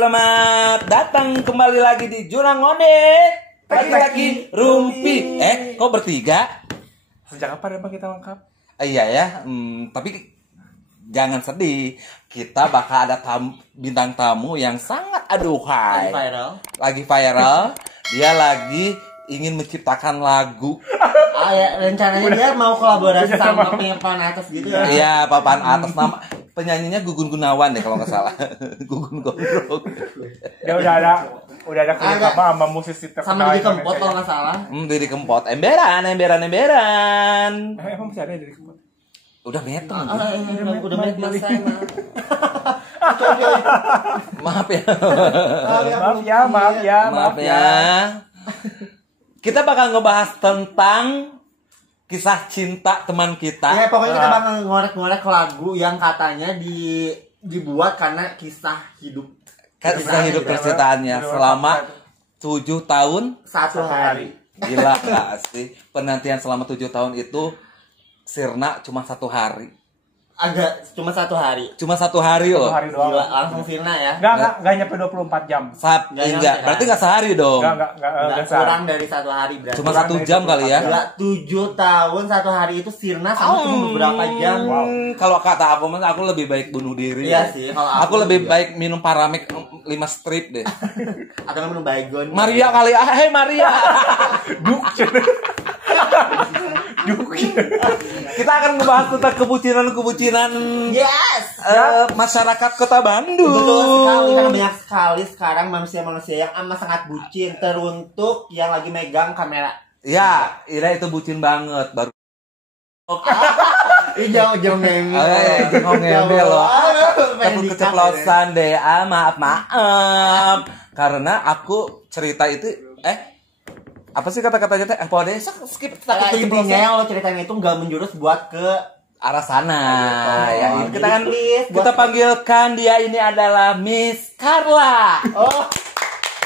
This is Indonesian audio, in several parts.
selamat datang kembali lagi di Jurang Ngondek. Lagi-lagi Rumpi. Kok bertiga? Sejak kapan emang kita lengkap? Iya ya, tapi jangan sedih. Kita bakal ada bintang tamu yang sangat aduhai. Lagi viral. Dia lagi ingin menciptakan lagu. Rencananya dia mau kolaborasi sama papan atas gitu ya. Iya, papan atas, nama penyanyinya Gugun Gunawan deh kalau nggak salah. Gugun Gondrong. Dia udah ada kerja sama musisi terkenal. Sama Didi Kempot kalau nggak salah. Didi Kempot, emberan. Emang masih ada Didi Kempot? Udah metong. Udah menit mas saya. Maaf ya. Maaf ya. Kita bakal ngebahas tentang kisah cinta teman kita. Ya pokoknya kita bakal ngorek-ngorek lagu yang katanya dibuat karena kisah hidup. Kisah hidup percintaannya selama 7 tahun 1 hari. Gila gak sih? Penantian selama 7 tahun itu sirna cuma 1 hari. Agak cuma 1 hari. Cuma 1 hari loh. 1 hari doang. Gila, langsung sirna ya. Enggak nyampe 24 jam. Enggak, berarti enggak sehari dong. Enggak kurang dari 1 hari berarti. Cuma 1 jam kali ya. Gila, 7 tahun 1 hari itu sirna sama cuma beberapa jam. Wow. Kalau kata aku lebih baik bunuh diri. Iya sih, kalau aku lebih baik minum Paramek 5 strip deh. Atau minum Baygon. Maria kali ah, hey Maria. Duk. Kita akan membahas tentang kebucinan Yes. Masyarakat Kota Bandung. Betul sekali, karena banyak sekali sekarang manusia-manusia yang amat sangat bucin, teruntuk yang lagi megang kamera. Ya, Ira itu bucin banget baru. Jauh ngemil. Jangan ngemil loh. Takut keceplosan deh. Maaf. Karena aku cerita itu apa sih kata-katanya teh? Apa deh? Skip. Takut intinya lo ceritanya itu nggak menjurus buat ke arah sana. Ya, ini kita kan kita panggilkan dia ini adalah Miss Carla. Oh,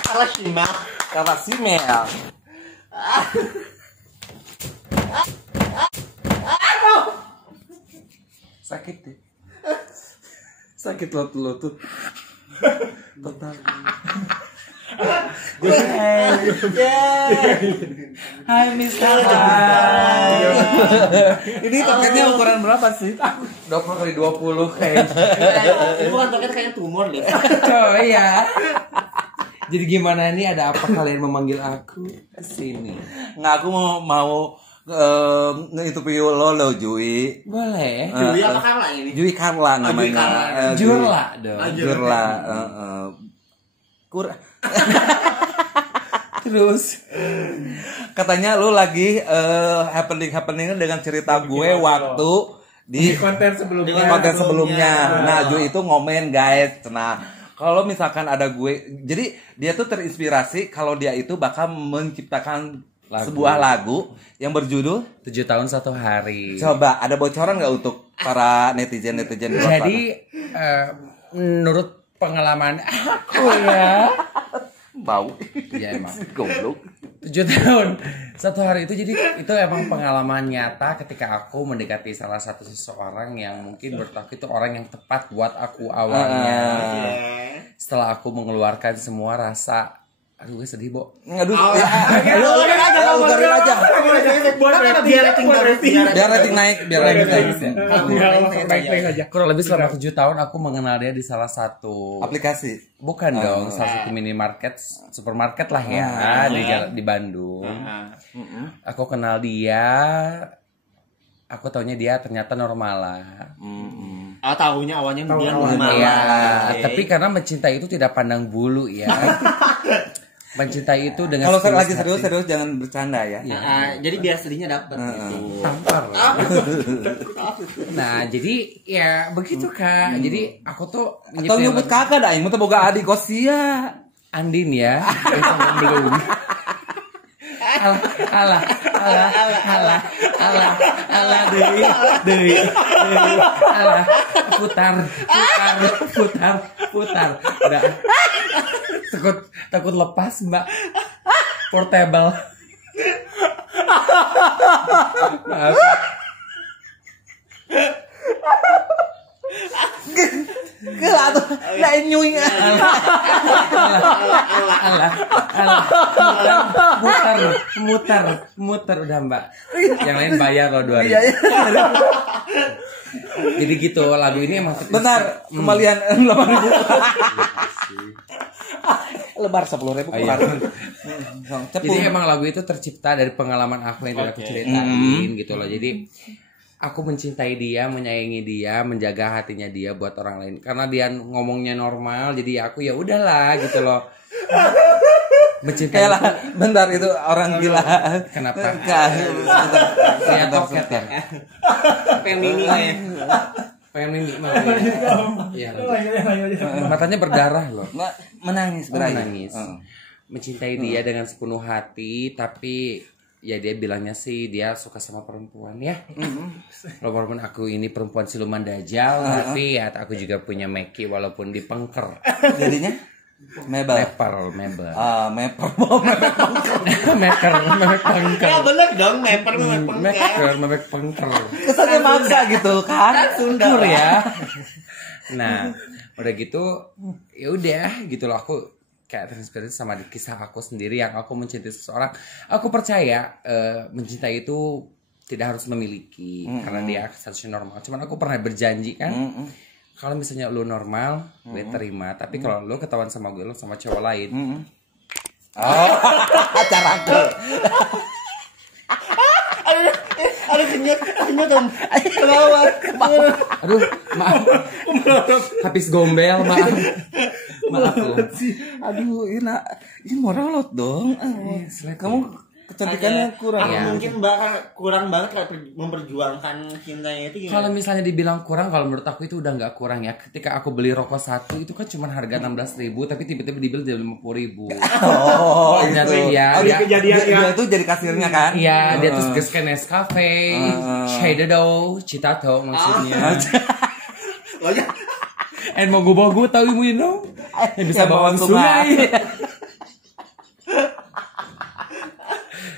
Carla Simel. Carla Simel. Sakit deh. Sakit lutut. Total. Hai Miss Carla. Ini toketnya ukuran berapa sih? 20x20 kayaknya. Ini bukan toket, kayaknya tumor deh. Oh iya. Jadi gimana nih, ada apa kalian memanggil aku kesini? Nggak, aku mau nge-interview lo Jui. Boleh. Jui apa Carla ini? Jui Carla namanya. Jurla dong. Jurla. Terus katanya lu lagi happening dengan cerita gue waktu di konten sebelumnya. Nah, Jui itu ngomen guys. Nah, kalau misalkan ada gue, jadi dia tuh terinspirasi kalau dia itu bakal menciptakan sebuah lagu yang berjudul 7 tahun 1 hari. Coba ada bocoran nggak untuk para netizen? Jadi menurut pengalaman aku ya, bau. Ya emang goblok. 7 tahun 1 hari itu, jadi itu emang pengalaman nyata ketika aku mendekati salah satu seseorang yang mungkin menurut aku itu orang yang tepat buat aku awalnya. Setelah aku mengeluarkan semua rasa, aduh gue sedih, Bo. Aduh, udarin aja. Biar rating naik. Kurang lebih selama 7 tahun aku mengenal dia di salah satu aplikasi. Bukan dong, salah satu minimarket, supermarket lah ya, di Bandung. Aku kenal dia, aku taunya dia ternyata normal lah. Tahunya awalnya dia normal. Ya, tapi karena mencintai itu tidak pandang bulu ya. Mencintai itu dengan kalau lagi serius jangan bercanda ya. Jadi biar sedihnya dapat gitu. Tampar. Nah, jadi ya begitu Kak. Jadi aku tuh atau nyebut kakak dah, mau boga adik kosia. Andin ya. Belum. Alah Dewi. Alah, putar. Udah. Takut lepas, Mbak. Portable. Maaf. Gila tuh, lah nyuing. Muter udah Mbak. Yang lain bayar loh 2.000. Jadi gitu lagu ini emang Benar, kembalian 8.000. Lebar 10.000 kurang. Jadi emang lagu itu tercipta dari pengalaman aku yang aku ceritain gitu loh. Jadi aku mencintai dia, menyayangi dia, menjaga hatinya dia buat orang lain. Karena dia ngomongnya normal, jadi aku ya udahlah gitu loh. Mencintai lah, bentar itu orang gila. Kenapa? Kayak toket ya. Pengen mini ya. Pengen mimpi mau. Iya. Matanya berdarah loh. Menangis Menangis. Mencintai dia dengan sepenuh hati, tapi ya dia bilangnya sih dia suka sama perempuan ya. Walaupun aku ini perempuan siluman dajjal, tapi ya aku juga punya Meki walaupun dipengker. Jadinya mebel. Mebel. Meper. Meker pengker. Ya bener dong, meper pengker. Kesannya maksa gitu kan. Sunda ya. Nah, udah gitu ya udah gitu loh aku kayak terinspirasi sama kisah aku sendiri yang aku mencintai seseorang. Aku percaya mencintai itu tidak harus memiliki karena dia statusnya normal. Cuman aku pernah berjanji kan kalau misalnya lu normal, gue terima. Tapi kalau lu ketahuan sama gue, lu sama cowok lain. Acara aku. Aduh kenyot dong. Kelawat. Aduh, maaf. Habis gombel, maaf. Maaf lu. Aduh, ini moralot dong. Kamu kecantikannya kurang. Aku mungkin kurang banget kalau memperjuangkan cintanya itu gimana? Kalau misalnya dibilang kurang, kalau menurut aku itu udah nggak kurang ya. Ketika aku beli rokok satu itu kan cuma harga 16.000, tapi tiba-tiba dibilang jadi 50.000. Oh, gitu ya. Dia itu jadi kasirnya kan? Iya, dia terus gesken Nescafe, Shadow, Citato maksudnya. And mogu-mogu tahu mu yang bisa bawa sungai.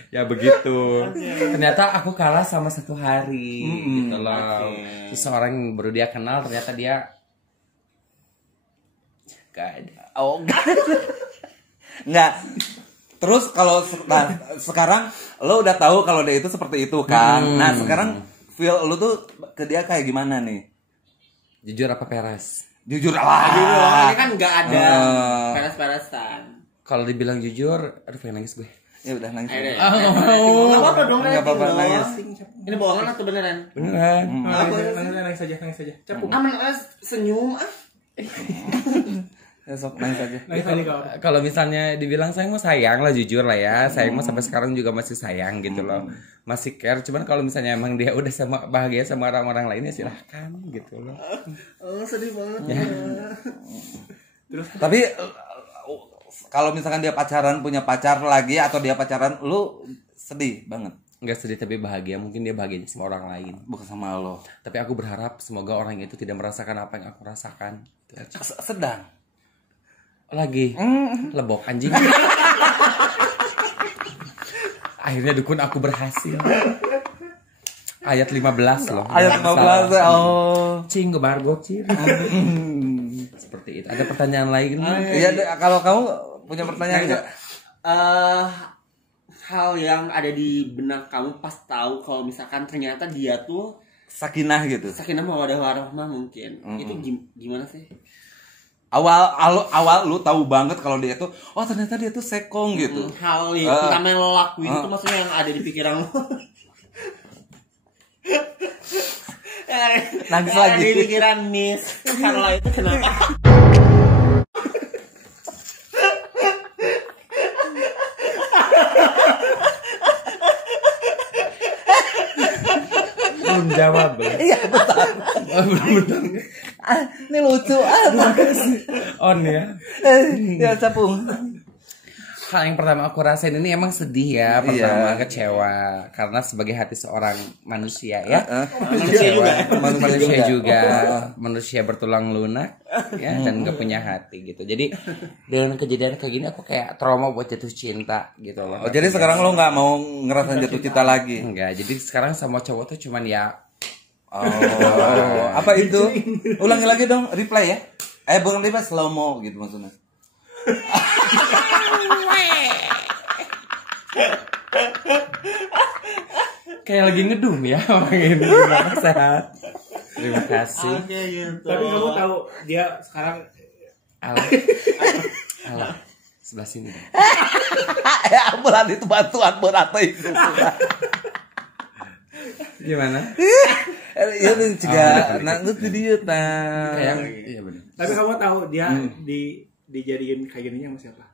Ya begitu. Ternyata aku kalah sama satu hari gitu loh. Seseorang yang baru dia kenal ternyata dia gak ada. Oh, enggak. Terus kalau sekarang lo udah tahu kalau dia itu seperti itu kan. Nah, sekarang feel lo tuh ke dia kayak gimana nih? Jujur apa peres? Jujur ini kan nggak ada peres-peresan. Kalau dibilang jujur, aduh pengen nangis gue. Ya udah nangis. Nggak apa-apa dong, nggak apa-apa nangis. Ini bohongan atau beneran? Beneran. Nangis saja. Capung. Senyum Sok nangis aja. Kalau misalnya dibilang sayang mah sayang lah, jujur lah ya. Sayang mah sampai sekarang juga masih sayang gitu loh. Masih care. Cuman kalau misalnya emang dia udah bahagia sama orang-orang lain ya silahkan gitu loh. Sedih banget. Ya. Terus tapi kalau misalkan dia pacaran, punya pacar lagi atau dia pacaran, lu sedih banget? Enggak sedih tapi bahagia. Mungkin dia bahagianya sama orang lain, bukan sama lo. Tapi aku berharap semoga orang itu tidak merasakan apa yang aku rasakan. Sedang lagi lebok anjing. Akhirnya dukun aku berhasil. Ayat 15 loh. Ayat 15. Oh. Cing gebar gocir. Seperti itu. Ada pertanyaan lain? Iya, kalau kamu punya pertanyaan enggak? Hal yang ada di benak kamu pas tahu kalau misalkan ternyata dia tuh sakinah gitu. Sakinah mawaddah warahmah mungkin. Itu gimana sih? Awal lu tahu banget kalau dia tuh ternyata dia tuh sekong gitu. Hal yang pertama yang lo lakuin itu maksudnya yang ada di pikiran lo. Nangis lagi. Di pikiran Miss Carla itu kenapa? Belum jawab. Iya betul. Betul. Ini lucu. On ya. Ya capung. Hal yang pertama aku rasain ini emang sedih ya. Pertama kecewa karena sebagai hati seorang manusia ya. Manusia juga. Manusia bertulang lunak ya dan gak punya hati gitu. Jadi dengan kejadian kayak gini aku kayak trauma buat jatuh cinta gitu loh. Oh, jadi sekarang lo nggak mau ngerasain jatuh cinta lagi? Enggak. Jadi sekarang sama cowok tuh cuman ya Oh, apa itu? Ulangi lagi dong, reply ya. Bukan reply, slow mo gitu maksudnya. Kayak lagi ngedum ya orang ini. Sehat. Terima kasih. Oke gitu. Tapi kamu tahu dia sekarang Alah. Sebelah sini. Ya ampun, itu bantuan buat apa itu? Gimana? Ya itu juga nanggut di dia Kayak iya benar. tapi kamu tahu dia dijadiin kayak gininya sama siapa?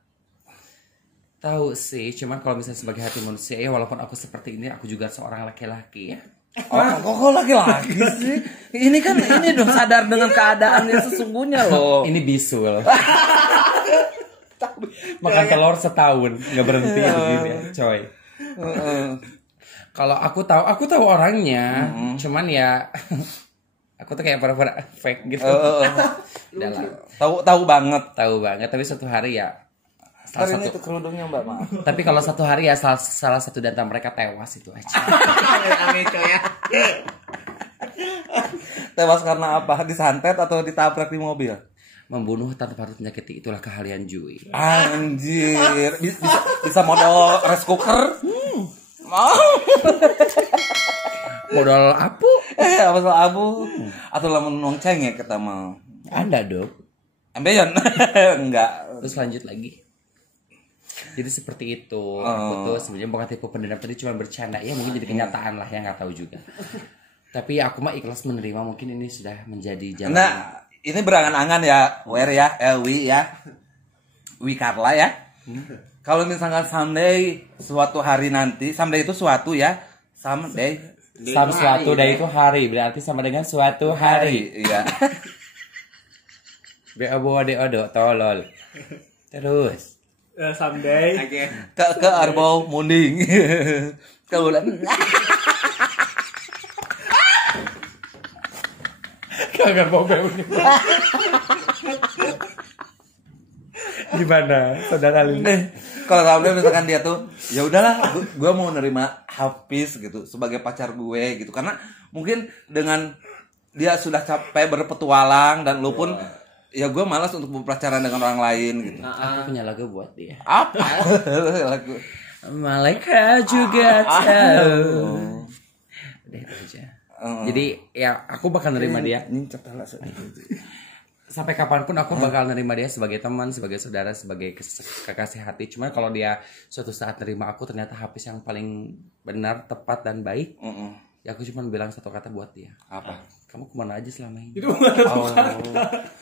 Tahu sih, cuman kalau misalnya sebagai hati manusia ya walaupun aku seperti ini aku juga seorang laki-laki ya. Kok laki-laki sih? Ini kan ini dong sadar dengan keadaan yang sesungguhnya loh. Ini bisul. Makan telur setahun nggak berhenti begini ya, coy. Kalau aku tahu orangnya, cuman ya aku tuh kayak pura-pura fake gitu. Udah lah. Tahu banget. Tahu banget, tapi suatu hari ya Hari ini itu kerudungnya Mbak, maaf. tapi kalau satu hari ya salah satu di antara mereka tewas itu aja. Amin coy ya. Tewas karena apa? Disantet atau ditabrak di mobil? Membunuh tanpa harus menyakiti, itulah keahlian Jui. Anjir, bisa modal rice cooker? Modal apu? Apa soal abu? Atau lamun nongceng ya kita mau? Anda dong. Ambeien? Enggak. Terus lanjut lagi. Jadi seperti itu. Aku tuh sebenarnya bukan tipe pendendam, tadi cuma bercanda ya, mungkin jadi kenyataan lah ya, nggak tahu juga. Tapi aku mah ikhlas menerima, mungkin ini sudah menjadi jalan. Nah, ini berangan-angan ya, Wer ya, Elwi ya, Wi Carla ya. Kalau misalkan someday suatu hari nanti, someday itu suatu ya, someday. Suatu day itu hari, berarti sama dengan suatu hari. Iya. Beodo tolol. Terus. Someday Ke Arbau Munding. Ke bulan. Kagak mau beodo. Gimana, saudara Lin? Kalau someday misalkan dia tuh, ya udahlah, gue mau nerima Hafiz gitu sebagai pacar gue gitu, karena mungkin dengan dia sudah capek berpetualang dan lu pun ya gue malas untuk berpacaran dengan orang lain gitu. Aku punya lagu buat dia. Apa lagu? Malaikat juga tahu. Udah itu aja. Jadi ya aku bakal nerima dia. Sampai kapanpun aku bakal nerima dia sebagai teman, sebagai saudara, sebagai kekasih hati. Cuma kalau dia suatu saat nerima aku ternyata Hafiz yang paling benar, tepat dan baik. Ya aku cuma bilang satu kata buat dia. Apa? Kamu kemana aja selama ini? itu bukan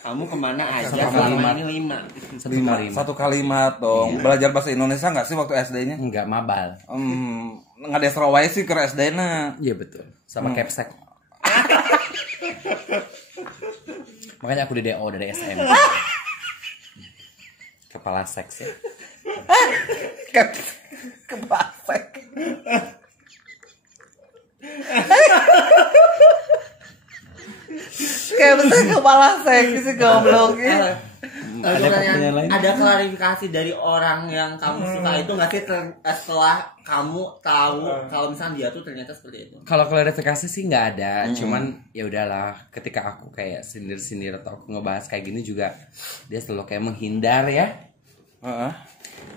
Kamu kemana aja Satu selama kalimat. ini 5? Satu kalimat dong. Belajar bahasa Indonesia nggak sih waktu SD-nya? Enggak, mabal. Nggak ada Surabaya sih ke SD-nya. Iya betul. Sama capsek. Makanya aku di DO dari SM. Kepala seks ya. Kepasek. Kayak besar kepala seks sih goblok ya. Ada pertanyaan lain? Ada klarifikasi dari orang yang kamu suka itu nggak sih setelah kamu tahu kalau misalnya dia tuh ternyata seperti itu? Kalau klarifikasi sih nggak ada, cuman ya udahlah. Ketika aku kayak sindir-sindir atau aku ngebahas kayak gini juga, dia selalu kayak menghindar ya.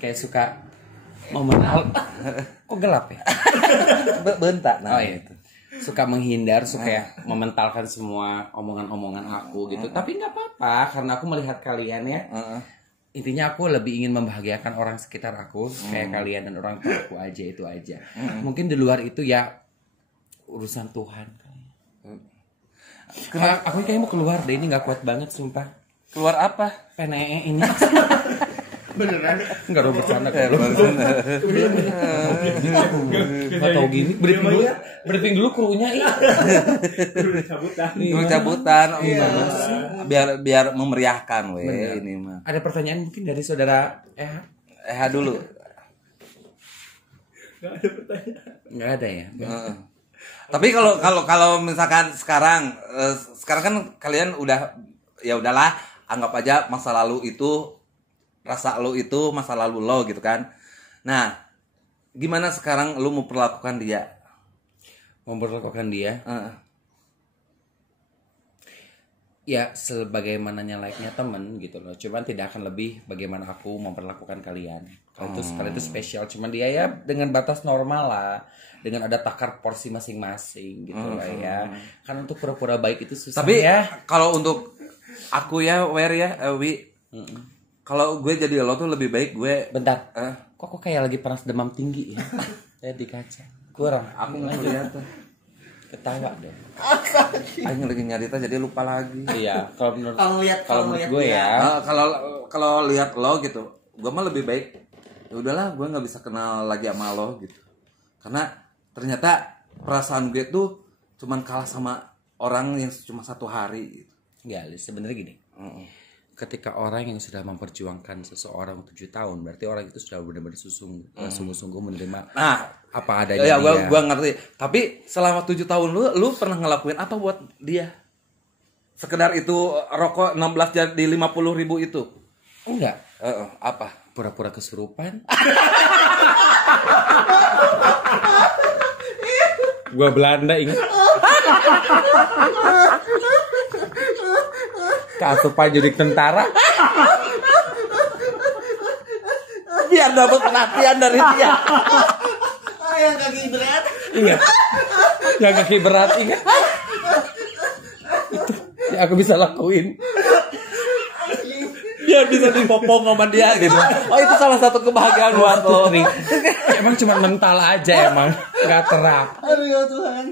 Kayak suka memenal. Kok gelap ya? Bentak. Oh iya itu. Suka menghindar, suka mementalkan semua omongan-omongan aku gitu. Tapi nggak apa-apa, karena aku melihat kalian ya. Intinya aku lebih ingin membahagiakan orang sekitar aku, kayak kalian dan orang tua aku aja, itu aja. Mungkin di luar itu ya urusan Tuhan. Aku kayaknya mau keluar deh, ini nggak kuat banget sumpah. Keluar apa? PNE ini. Beneran? Enggak dong bercanda kalau. Enggak tahu gini. Briefing dulu krunya ini. Cabutan. Biar memeriahkan ini mah. Ada pertanyaan mungkin dari saudara Dulu. Enggak ada ya. Tapi kalau misalkan sekarang kan kalian udah, ya udahlah, anggap aja masa lalu itu, rasa lo itu masa lalu lo gitu kan. Nah, gimana sekarang lo memperlakukan dia? Memperlakukan dia. ya sebagaimananya like-nya temen gitu loh. Cuman tidak akan lebih bagaimana aku memperlakukan kalian. Kalau itu spesial, cuman dia ya dengan batas normal lah, dengan ada takar porsi masing-masing gitu lah ya. Kan untuk pura-pura baik itu susah. Tapi ya. Kalau untuk aku ya, kalau gue jadi lo tuh lebih baik gue. Bentar, kok kayak lagi panas demam tinggi ya? Saya di kaca. Kurang. Aku nggak lihat tuh. Ketawa deh. Aing lagi nyarita jadi lupa lagi. Iya, kalau menurut kalau gue ya. Kalau lihat lo gitu, gue mah lebih baik. Ya udahlah, gue nggak bisa kenal lagi sama lo gitu. Karena ternyata perasaan gue tuh cuman kalah sama orang yang cuma 1 hari. Gitu. Enggak, sebenarnya gini. Ketika orang yang sudah memperjuangkan seseorang 7 tahun, berarti orang itu sudah benar-benar sungguh-sungguh menerima apa adanya. Ya, gua ngerti. Tapi selama 7 tahun lu pernah ngelakuin apa buat dia? Sekedar itu rokok 16 jadi 50.000 itu? Enggak. Apa? Pura-pura kesurupan. Gua Belanda ingat. Keasupan jadi tentara. Biar dapat perhatian dari dia. Yang kaki berat. Iya. Yang kaki berat ingat. Itu yang aku bisa lakuin. Biar bisa dipopong sama dia gitu. Oh, itu salah satu kebahagiaan buat lo. Emang cuma mental aja emang, nggak terap. Aduh ya Tuhan.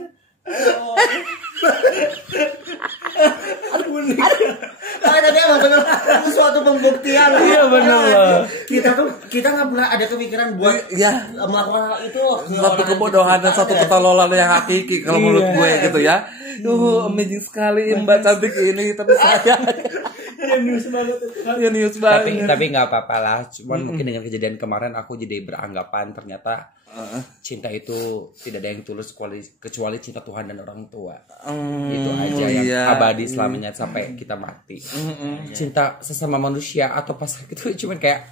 Tapi emang benar itu suatu pembuktian. Iya benar loh. Kita nggak pernah ada pemikiran buat melakukan hal itu. Satu kebodohan dan satu ketololan yang hakiki kalau menurut gue gitu ya. Amazing sekali Mbak cantik ini, tapi saya news banget. Ya news banget. Tapi nggak apa-apa lah. Cuman mungkin dengan kejadian kemarin aku jadi beranggapan ternyata cinta itu tidak ada yang tulus kecuali cinta Tuhan dan orang tua. Itu aja yang abadi selamanya sampai kita mati. Cinta sesama manusia atau pasangan itu cuman kayak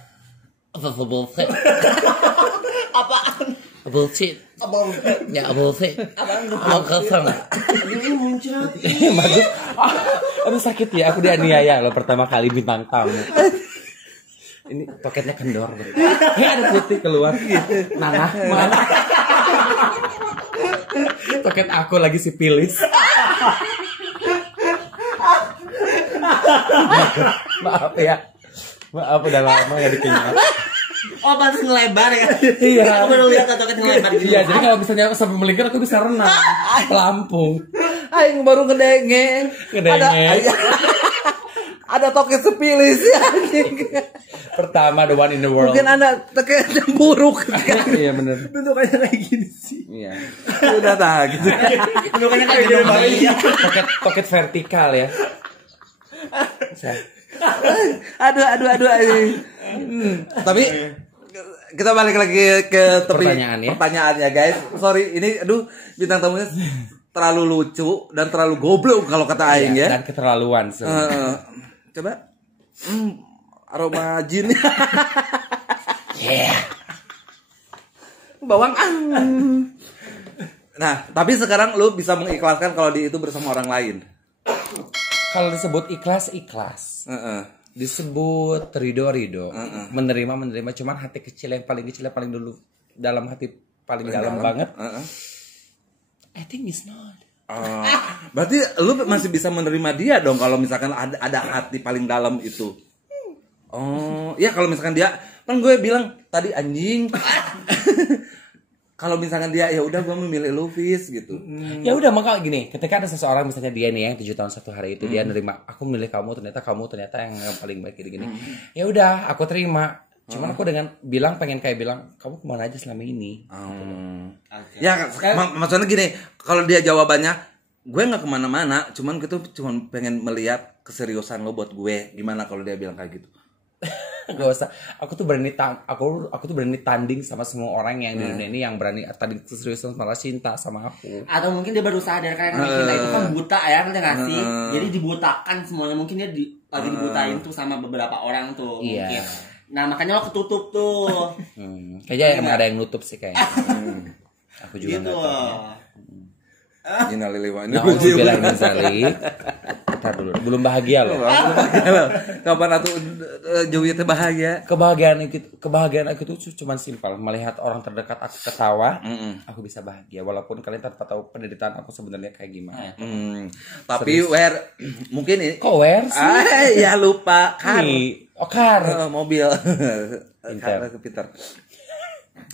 bullshit. Apaan? Bullshit. Ya bullshit. Apaan? Kosong. Ini muncul. Bagus. Aduh sakit ya, aku dianiaya loh pertama kali bintang tamu. Ini toketnya kendor. Ada putih keluar. Nanah mana? Toket aku lagi sipilis. Maaf ya. Maaf udah lama ya dikenyang. Oh, pantas ngelebar ya. Iya. Aku baru lihat toket ngelebar gitu. Iya, jadi kalau misalnya sampai melingkar aku bisa renang. Pelampung. Aing baru ngedengeng. Ada toket sepilis ya anjing. Pertama the one in the world. Mungkin ada toket yang buruk. Iya benar. Bentukannya kayak gini sih. Iya. Udah tah gitu. Bentukannya kayak gini. Toket vertikal ya. Aduh. Tapi kita balik lagi ke pertanyaannya guys. Sorry, ini bintang tamunya terlalu lucu dan terlalu goblok kalau kata Aing ya. Dan keterlaluan coba aroma jin. Bawang. Nah, tapi sekarang lu bisa mengikhlaskan kalau di itu bersama orang lain. Kalau disebut ikhlas. Disebut ridho. Menerima cuman hati kecil yang paling dulu dalam hati paling dalam banget. I think it's not. Berarti lu masih bisa menerima dia dong kalau misalkan ada hati paling dalam itu. Oh, ya kalau misalkan dia, kan gue bilang tadi anjing. Kalau misalkan dia ya udah gue memilih lu Fis gitu. Ya udah maka gini, ketika ada seseorang misalnya dia nih yang 7 tahun 1 hari itu dia nerima aku memilih kamu ternyata yang paling baik gini. Ya udah aku terima. Cuman aku dengan pengen bilang kamu kemana aja selama ini. Okay. Ya maksudnya gini, kalau dia jawabannya gue nggak kemana-mana, cuman gitu cuman pengen melihat keseriusan lo buat gue. Gimana kalau dia bilang kayak gitu? Gak usah. Aku tuh berani tanding sama semua orang yang di dunia ini yang berani tanding keseriusan malah cinta sama aku. Atau mungkin dia baru sadar karena kita itu kan buta ya, ngerti nggak sih? Jadi dibutakan semuanya. Mungkin dia lagi dibutain tuh sama beberapa orang tuh. Iya. Mungkin. Nah makanya lo ketutup tuh. Kayaknya emang ada yang nutup sih kayaknya. Aku juga gitu. Innalillahi wa inna ilaihi raji'un. tar dulu. Belum bahagia loh. Kapan atuh Jowi teh bahagia? Kebahagiaan aku itu cuma simpel, melihat orang terdekat aku ketawa, aku bisa bahagia walaupun kalian tanpa tahu penderitaan aku sebenarnya kayak gimana. Tapi mungkin ini Kok sih? Ya lupa kar. Mobil. Pinter.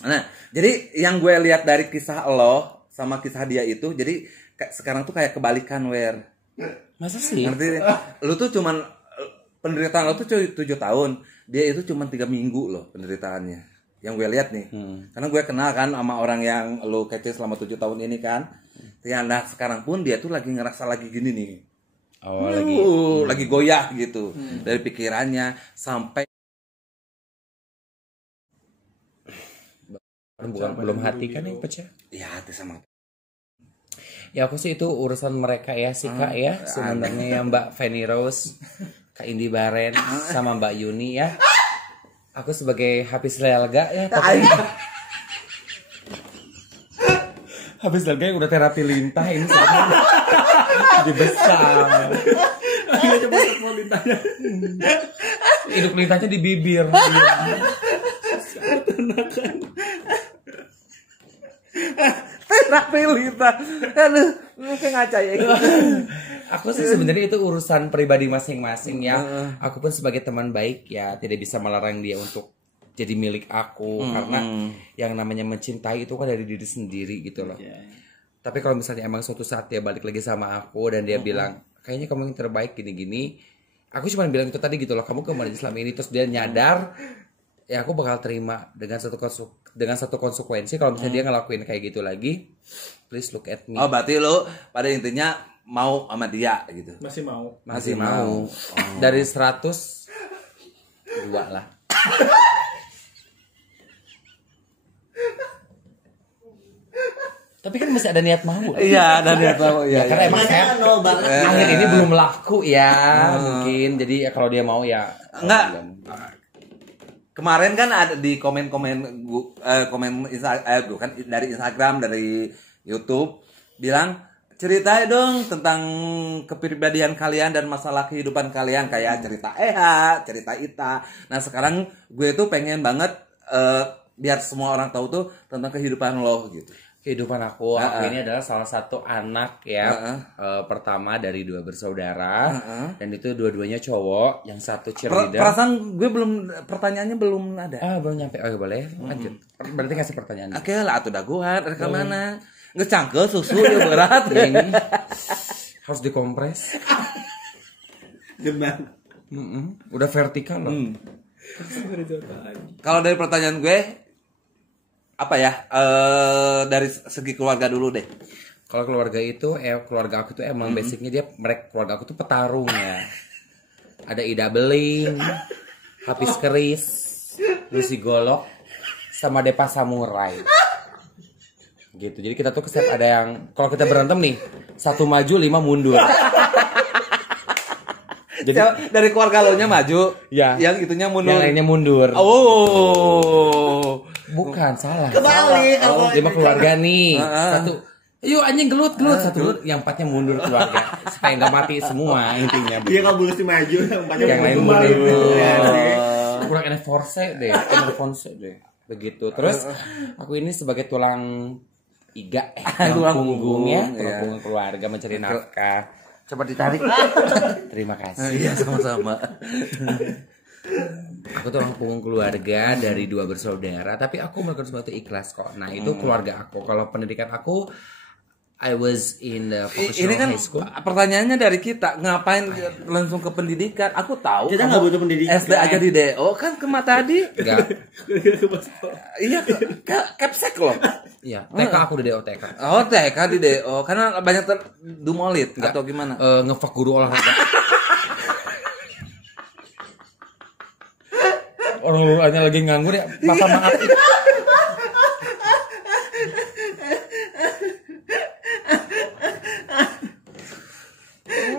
Nah, jadi yang gue lihat dari kisah lo sama kisah dia itu, jadi sekarang tuh kayak kebalikan Masa sih? Ngerti? Lu tuh cuman penderitaan lo tuh 7 tahun, dia itu cuman 3 minggu loh penderitaannya. Yang gue lihat nih. Karena gue kenal kan sama orang yang lu kece selama 7 tahun ini kan. Ya, nah sekarang pun dia tuh lagi ngerasa lagi gini nih. Oh, lagi goyah gitu. Dari pikirannya sampai belum hati kan yang pecah. Ya hati sama. Ya aku sih itu urusan mereka ya sih Kak ya. Sebenarnya ya Mbak Feni Rose, Kak Indi Baren sama Mbak Yuni ya. Aku sebagai Hafiz Lelga ya. Hafiz Lelga yang udah terapi lintah ini sekarang jadi besar. Ayo coba mau lintahnya. Hidup lintahnya di bibir. Terapi lintah. Aduh, lu kayak ngaca ya. Aku sih sebenarnya itu urusan pribadi masing-masing ya. Aku pun sebagai teman baik ya tidak bisa melarang dia untuk jadi milik aku karena yang namanya mencintai itu kan dari diri sendiri gitu loh. Tapi kalau misalnya emang suatu saat dia balik lagi sama aku dan dia bilang kayaknya kamu yang terbaik gini-gini, aku cuma bilang itu tadi gitu loh, kamu kemarin selama ini, terus dia nyadar, ya aku bakal terima dengan satu konsekuensi kalau misalnya dia ngelakuin kayak gitu lagi. Please look at me. Oh, berarti lo pada intinya mau sama dia gitu. Masih mau. Dari 100 2 lah. Tapi kan masih ada niat mau. Iya, ada niat mau. Iya. Karena emang saya akhir ini belum laku ya, mungkin. Jadi ya kalau dia mau ya enggak. Kemarin kan ada di komen bukan dari Instagram, dari YouTube bilang ceritain dong tentang kepribadian kalian dan masalah kehidupan kalian, kayak cerita cerita Ita. Nah, sekarang gue tuh pengen banget biar semua orang tahu tuh tentang kehidupan lo gitu. Kehidupan aku ini adalah salah satu anak ya, pertama dari 2 bersaudara, dan itu dua-duanya cowok, yang satu cheerleader. Perasaan gue pertanyaannya belum ada. Belum nyampe. Oh, boleh lanjut. Berarti kasih pertanyaan. Oke lah, atuh daguhan reka mana? Ngecangkel susu ya berat. Ini harus dikompres. Gimana? Udah vertikal loh. Kalau dari pertanyaan gue apa ya, dari segi keluarga dulu deh. Kalau keluarga itu keluarga aku tuh emang basicnya keluarga aku tuh petarung ya. Ada Ida Beling, Hafiz Keris, Lucy Golok, sama Depa Samurai. Gitu. Jadi kita tuh keset ada yang kalau kita berantem nih, 1 maju 5 mundur. Jadi dari keluarga lo nya maju, ya. Yang itunya mundur. Yang lainnya mundur. Oh. Bukan, salah. Kebalik. Lima keluarga nih. Satu, yuk anjing gelut. Satu gelut, yang 4-nya mundur keluarga. Supaya nggak mati semua intinya. Dia kalau boleh maju, yang lain mundur. Kurang enervose deh. Begitu. Terus aku ini sebagai tulang iga, tulang punggungnya, tulang punggung keluarga mencari nafkah. Coba ditarik. Terima kasih. Iya, sama-sama. Aku tuh orang punggung keluarga dari 2 bersaudara, tapi aku melakukan semua itu ikhlas kok. Nah, itu keluarga aku. Kalau pendidikan aku, I was in the vocational high school. Pertanyaannya dari kita, ngapain langsung ke pendidikan? Aku tahu. Kita nggak butuh pendidikan. SD aja di DO kan kema tadi. Enggak. Iya, Capsek loh. Iya, TK aku di DO TK. Oh, TK di DO. Karena banyak dumolit atau gimana? Ngefak guru olahraga. Orang-orangnya lagi nganggur ya, papa maaf.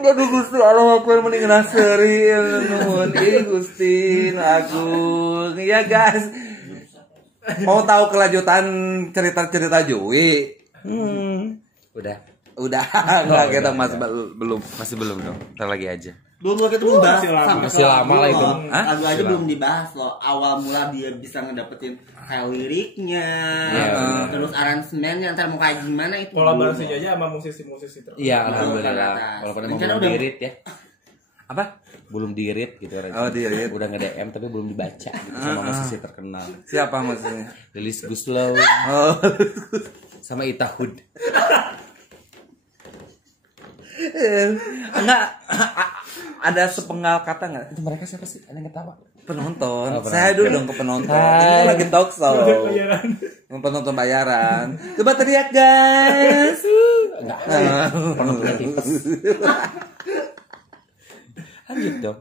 Aduh Gusti Allah aku mendingan seri nuhun ih Gusti Agung. Ya guys. Mau tahu kelanjutan cerita-cerita Jowi? Udah. Udah, enggak kita masih belum. Masih belum dong. Ntar lagi aja. Belum kita belum bahas Masih lama lah itu. Lagu aja belum dibahas loh. Awal mula dia bisa ngedapetin kayak liriknya, terus aransemennya, ntar mau kayak gimana itu. Kolaborasinya aja sama musisi-musisi terus. Iya, alhamdulillah. Walaupun emang belum dirit ya. Apa? Belum dirit gitu. Oh, dirit. Udah nge-DM tapi belum dibaca gitu sama musisi terkenal. Siapa maksudnya? Lilis Guslow. Oh. Sama Ita Hood. Enggak ada sepenggal kata enggak? Itu mereka siapa sih? Ada yang ketawa? Penonton. Oh, Saya dulu dong ke penonton. Hai. Ini lagi talk show. Penonton bayaran. Coba teriak guys. Enggak. Penonton tipes. Lanjut dong.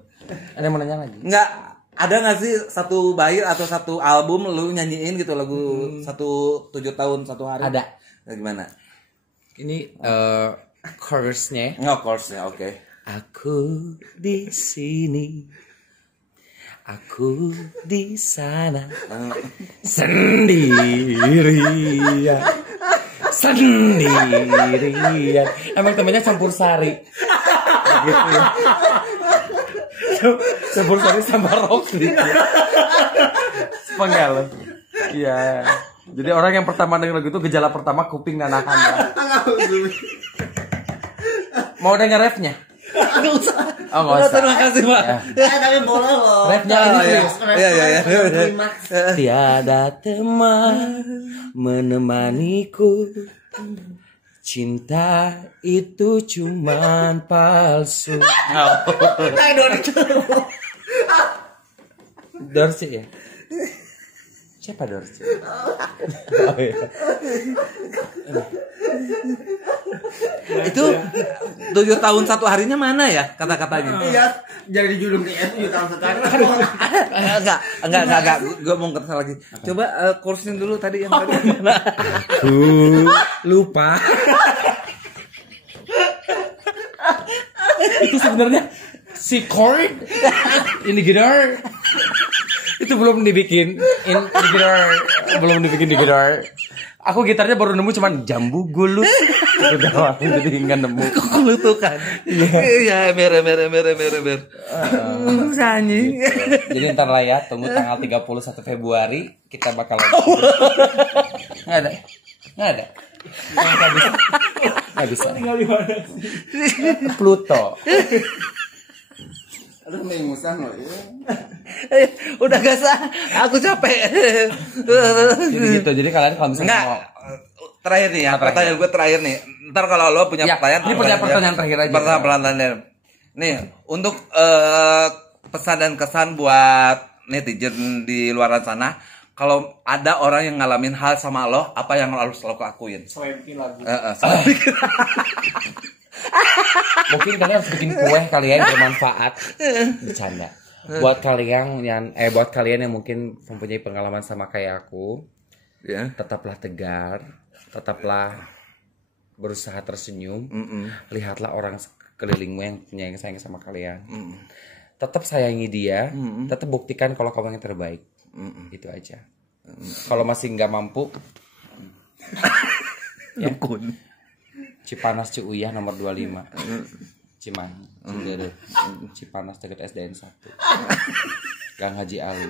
Ada yang mau nanya lagi? Enggak ada nggak sih satu bait atau satu album lu nyanyiin gitu lagu 7 tahun 1 hari? Ada. Gimana? Ini chorusnya. Of course ya, oke. Aku di sini, aku di sana, sendirian, sendirian. Emang temennya campur sari, gitu ya. Campur sari sama rock gitu. Sepenggal. Iya. Jadi orang yang pertama denger lagu itu gejala pertama kuping nanahan. Ya. Mau denger refnya? Enggak usah. Oh, enggak usah. Terima kasih, Pak. Tapi boleh loh. Refnya ini serius. Iya. Tiada teman menemaniku, cinta itu cuman palsu. Dorce ya? Siapa Dorce? Oh, iya. Itu 7 tahun 1 harinya mana ya kata-katanya? Iya, jadi judul kayak 7 tahun sekarang. Enggak. Gue mau kata lagi. Coba kursin dulu tadi yang tadi mana? Lupa. Itu sebenarnya si chord ini gitar itu belum dibikin di gitar. Aku gitarnya baru nemu cuman jambu gulut. Jadi nggak nemu. Kelutukan. Iya, mer. Sanyi. Jadi ntar lah ya, tunggu tanggal 31 Februari kita bakal Nggak ada. Nggak bisa. Tinggal di mana sih? Pluto. Aduh, mengusan loh. Udah gak sah, aku capek. Jadi kalian kalau misalnya Enggak. mau Terakhir nih ya, pertanyaan gue terakhir nih. Ntar kalau lo punya Ya, pertanyaan, ini pertanyaan terakhir aja. Pertanyaan. Nih, untuk pesan dan kesan buat netizen di luar sana, kalau ada orang yang ngalamin hal sama lo, apa yang lo harus lo lakuin? Selain bikin lagu. mungkin kalian harus bikin kue kalian bermanfaat. Bercanda. Buat kalian yang mungkin mempunyai pengalaman sama kayak aku, Ya. tetaplah tegar, tetaplah berusaha tersenyum. Lihatlah orang sekelilingmu yang sayang sama kalian. Tetap sayangi dia, tetap buktikan kalau kamu yang terbaik. Itu aja. Kalau masih nggak mampu, ya. Cipanas Ciuyah nomor 25. Cimahi. Cipanas dekat SDN 1. Gang Haji Ali.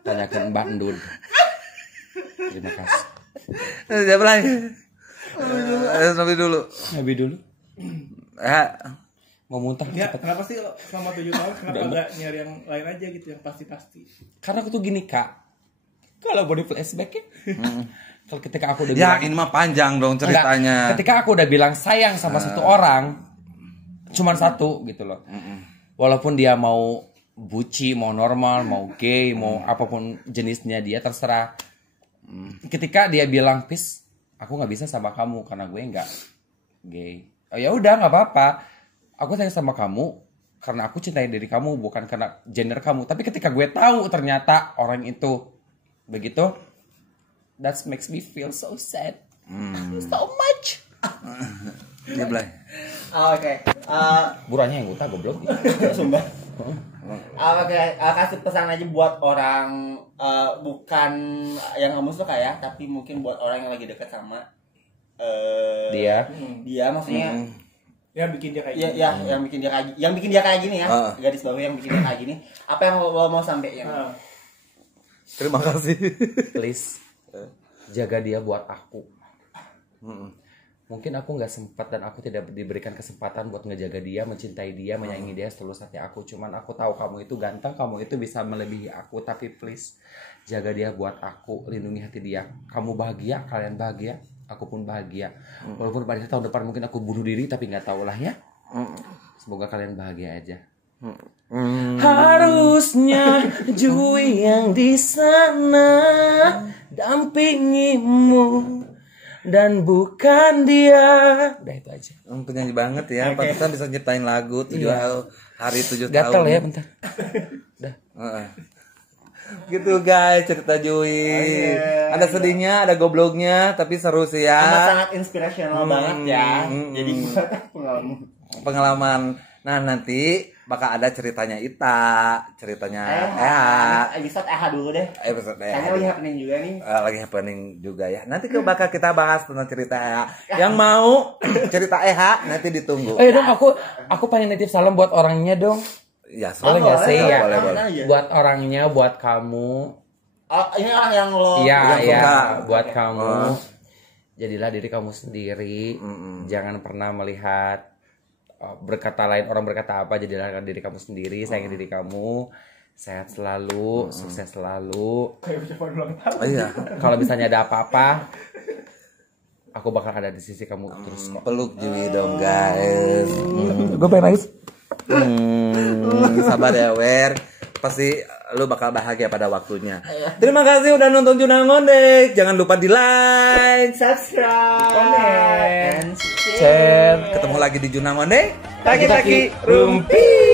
Tanyakan Mbak Ndud. Terima kasih. Siapa lagi? Nabi dulu. Mau muntah Ya, cepet. kenapa sih selama 7 tahun kenapa enggak nyari yang lain aja gitu yang pasti-pasti? Karena aku tuh gini, Kak. Kalau body flashback ya. Kalau ketika aku udah Ya, bilang, ini mah panjang dong ceritanya. enggak, ketika aku udah bilang sayang sama satu orang, cuman satu gitu loh. Walaupun dia mau buci, mau normal, mau gay, mau apapun jenisnya dia terserah. Ketika dia bilang, "Pis, aku nggak bisa sama kamu karena gue nggak gay." Oh ya udah, nggak apa-apa. Aku sayang sama kamu karena aku cintai diri kamu, bukan karena gender kamu. Tapi ketika gue tahu ternyata orang itu begitu, that makes me feel so sad, so much. Dia Blay. Oke. Burannya yang utah goblok. Sumpah. Oke, kasih pesan aja buat orang bukan yang kamu suka ya, tapi mungkin buat orang yang lagi dekat sama dia maksudnya yang bikin dia kayak gini. Ya, yang bikin dia kayak gini ya. Garis bawah yang bikin dia kayak gini. Apa yang lo mau sampaikan? Terima kasih. Please jaga dia buat aku. Mungkin aku nggak sempat dan aku tidak diberikan kesempatan buat ngejaga dia, mencintai dia, menyayangi dia setulus hati aku. Cuman aku tahu kamu itu ganteng, kamu itu bisa melebihi aku. Tapi please jaga dia buat aku, lindungi hati dia. Kamu bahagia, kalian bahagia, aku pun bahagia. Walaupun pada tahun depan mungkin aku bunuh diri, tapi nggak tahu lah ya. Semoga kalian bahagia aja. Harusnya Jui yang di sana dampingimu dan bukan dia. Udah itu aja. Penyanyi banget ya. Pantesan bisa nyiptain lagu 7 hari 7 tahun. Gatel ya bentar. Udah. Gitu guys cerita Jui. Ada sedihnya, ada gobloknya, tapi seru sih ya. Sangat inspirational banget ya. Jadi buat pengalaman. Nah nanti bakal ada ceritanya ceritanya episode dulu deh. Episode karena lagi happening juga nih. Lagi happening juga ya. Nanti bakal kita bahas tentang cerita Yang mau cerita nanti ditunggu. Dong aku pengen nitip salam buat orangnya dong. Ya, boleh nggak sih ya? Boleh. Buat orangnya, buat kamu. Oh, ini orang yang lo. Iya, buat kamu. Jadilah diri kamu sendiri. Jangan pernah melihat berkata lain, orang berkata apa, jadilah diri kamu sendiri, sayangi diri kamu, sehat selalu, sukses selalu. Iya. Kalau misalnya ada apa-apa, aku bakal ada di sisi kamu terus. Peluk Jui dong guys. Gue pengen nangis. Sabar ya Wer, pasti lu bakal bahagia pada waktunya. Terima kasih udah nonton Junang Ngondek. Jangan lupa di like, subscribe, comment, share. Ketemu lagi di Junang Ngondek. Taki-taki rumpi.